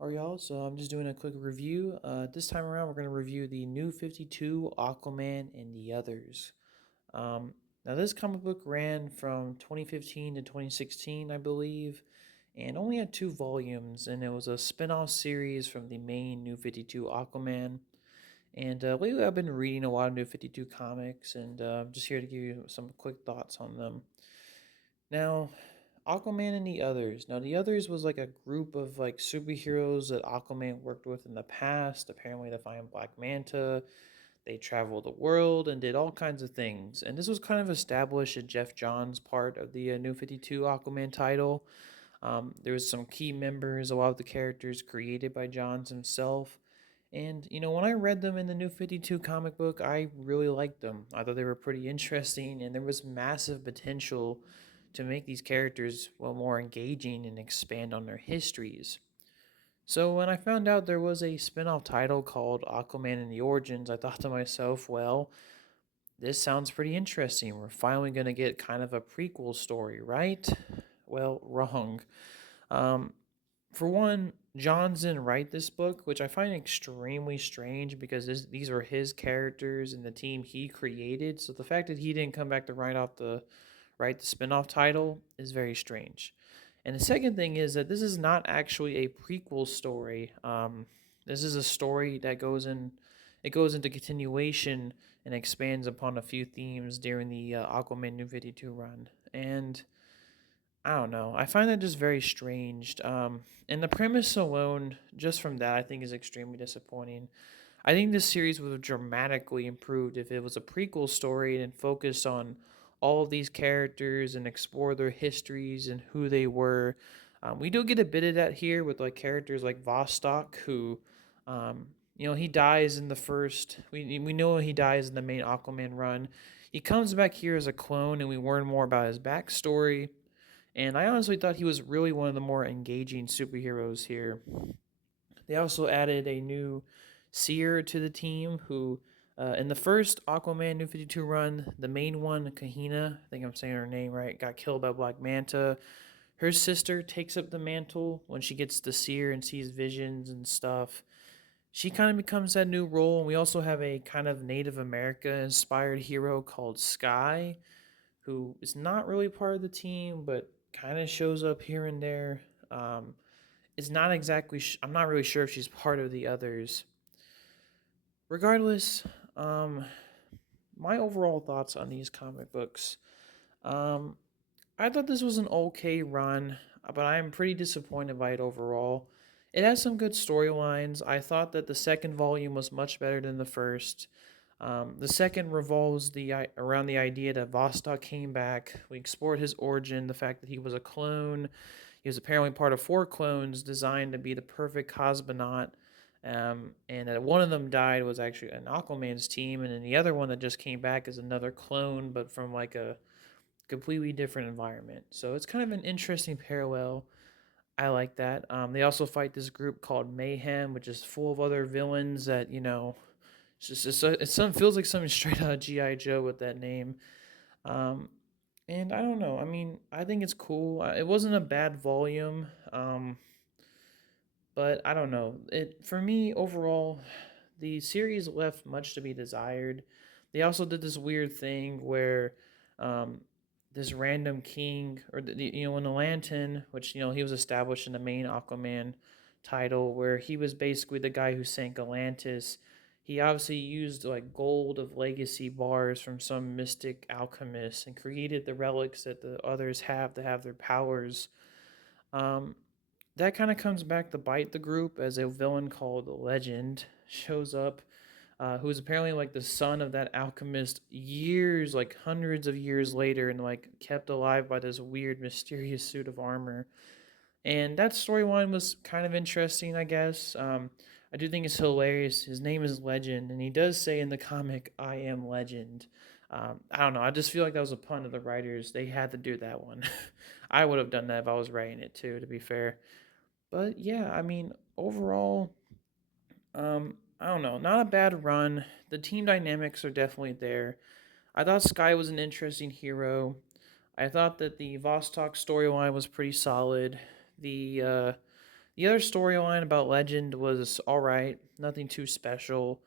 Alright, y'all, so I'm just doing a quick review. This time around, we're going to review the New 52, Aquaman, and the Others. Now, this comic book ran from 2015 to 2016, I believe, and only had two volumes, and it was a spin off series from the main New 52 Aquaman. And lately, I've been reading a lot of New 52 comics, and I'm just here to give you some quick thoughts on them. Now, Aquaman and the Others. Now, the Others was like a group of like superheroes that Aquaman worked with in the past, apparently to find Black Manta. They traveled the world and did all kinds of things. And this was kind of established at Jeff Johns' part of the New 52 Aquaman title. There was some key members, a lot of the characters created by Johns himself. And, when I read them in the New 52 comic book, I really liked them. I thought they were pretty interesting, and there was massive potential to make these characters, well, more engaging and expand on their histories. So when I found out there was a spin-off title called Aquaman and the Origins, I thought to myself, well, this sounds pretty interesting. We're finally going to get kind of a prequel story, right? Well, wrong. Um, for one, Johns didn't write this book, which I find extremely strange because these are his characters and the team he created. So the fact that he didn't come back to write the spinoff title is very strange. And the second thing is that this is not actually a prequel story. This is a story that goes into continuation and expands upon a few themes during the Aquaman New 52 run. And I don't know. I find that just very strange. And the premise alone, just from that, I think is extremely disappointing. I think this series would have dramatically improved if it was a prequel story and focused on all of these characters and explore their histories and who they were. We do get a bit of that here with like characters like Vostok, who, he dies in the first. We know he dies in the main Aquaman run. He comes back here as a clone, and we learn more about his backstory. And I honestly thought he was really one of the more engaging superheroes here. They also added a new seer to the team who, in the first Aquaman New 52 run, the main one, Kahina, I think I'm saying her name right, got killed by Black Manta. Her sister takes up the mantle when she gets the seer and sees visions and stuff. She kind of becomes that new role. And we also have a kind of Native America inspired hero called Sky, who is not really part of the team, but kind of shows up here and there. It's not exactly. I'm not really sure if she's part of the others. Regardless, um, my overall thoughts on these comic books. Um, I thought this was an okay run, but I'm pretty disappointed by it overall. It has some good storylines. I thought that the second volume was much better than the first. The second revolves around the idea that Vostok came back. We explored his origin, the fact that he was a clone. He was apparently part of four clones designed to be the perfect cosmonaut. And that one of them died was actually an Aquaman's team, and then the other one that just came back is another clone, but from like a completely different environment. So it's kind of an interesting parallel. I like that. They also fight this group called Mayhem, which is full of other villains that it's some feels like something straight out of GI Joe with that name. Um, and I don't know. I mean, I think it's cool. It wasn't a bad volume. But I don't know. It for me overall, the series left much to be desired. They also did this weird thing where um, this random king, or in the Lantern, which he was established in the main Aquaman title, where he was basically the guy who sank Atlantis. He obviously used like gold of legacy bars from some mystic alchemist and created the relics that the others have to have their powers. Um, that kind of comes back to bite the group as a villain called Legend shows up, who's apparently like the son of that alchemist years, like hundreds of years later, and like kept alive by this weird, mysterious suit of armor. And that storyline was kind of interesting, I guess. I do think it's hilarious. His name is Legend, and he does say in the comic, "I am Legend." I don't know. I just feel like that was a pun to the writers. They had to do that one. I would have done that if I was writing it too, to be fair. But yeah, I mean, overall, I don't know, not a bad run. The team dynamics are definitely there. I thought Sky was an interesting hero. I thought that the Vostok storyline was pretty solid. The The other storyline about Legend was all right, nothing too special.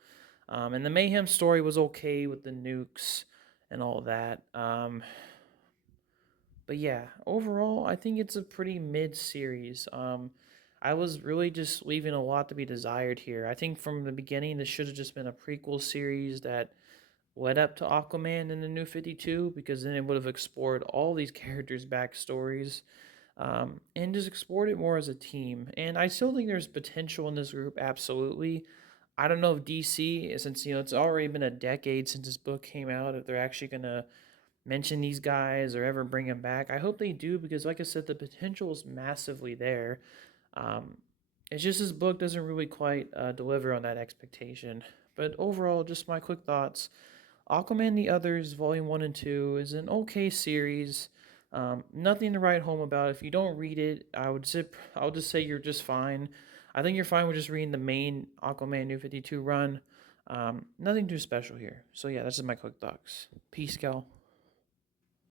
And the Mayhem story was okay with the nukes and all that. But yeah, overall, I think it's a pretty mid series. I was really just leaving a lot to be desired here. I think from the beginning, this should have just been a prequel series that led up to Aquaman in the New 52, because then it would have explored all these characters' backstories, and just explored it more as a team. And I still think there's potential in this group, absolutely. I don't know if DC, since it's already been a decade since this book came out, if they're actually gonna mention these guys or ever bring them back. I hope they do, because, like I said, the potential is massively there. Um, it's just this book doesn't really quite deliver on that expectation. But overall, just my quick thoughts. Aquaman and the Others, Volume 1 and 2, is an okay series. Nothing to write home about. If you don't read it, I'll just say you're just fine. I think you're fine with just reading the main Aquaman New 52 run. Nothing too special here. So yeah, that's just my quick thoughts. Peace, Cal.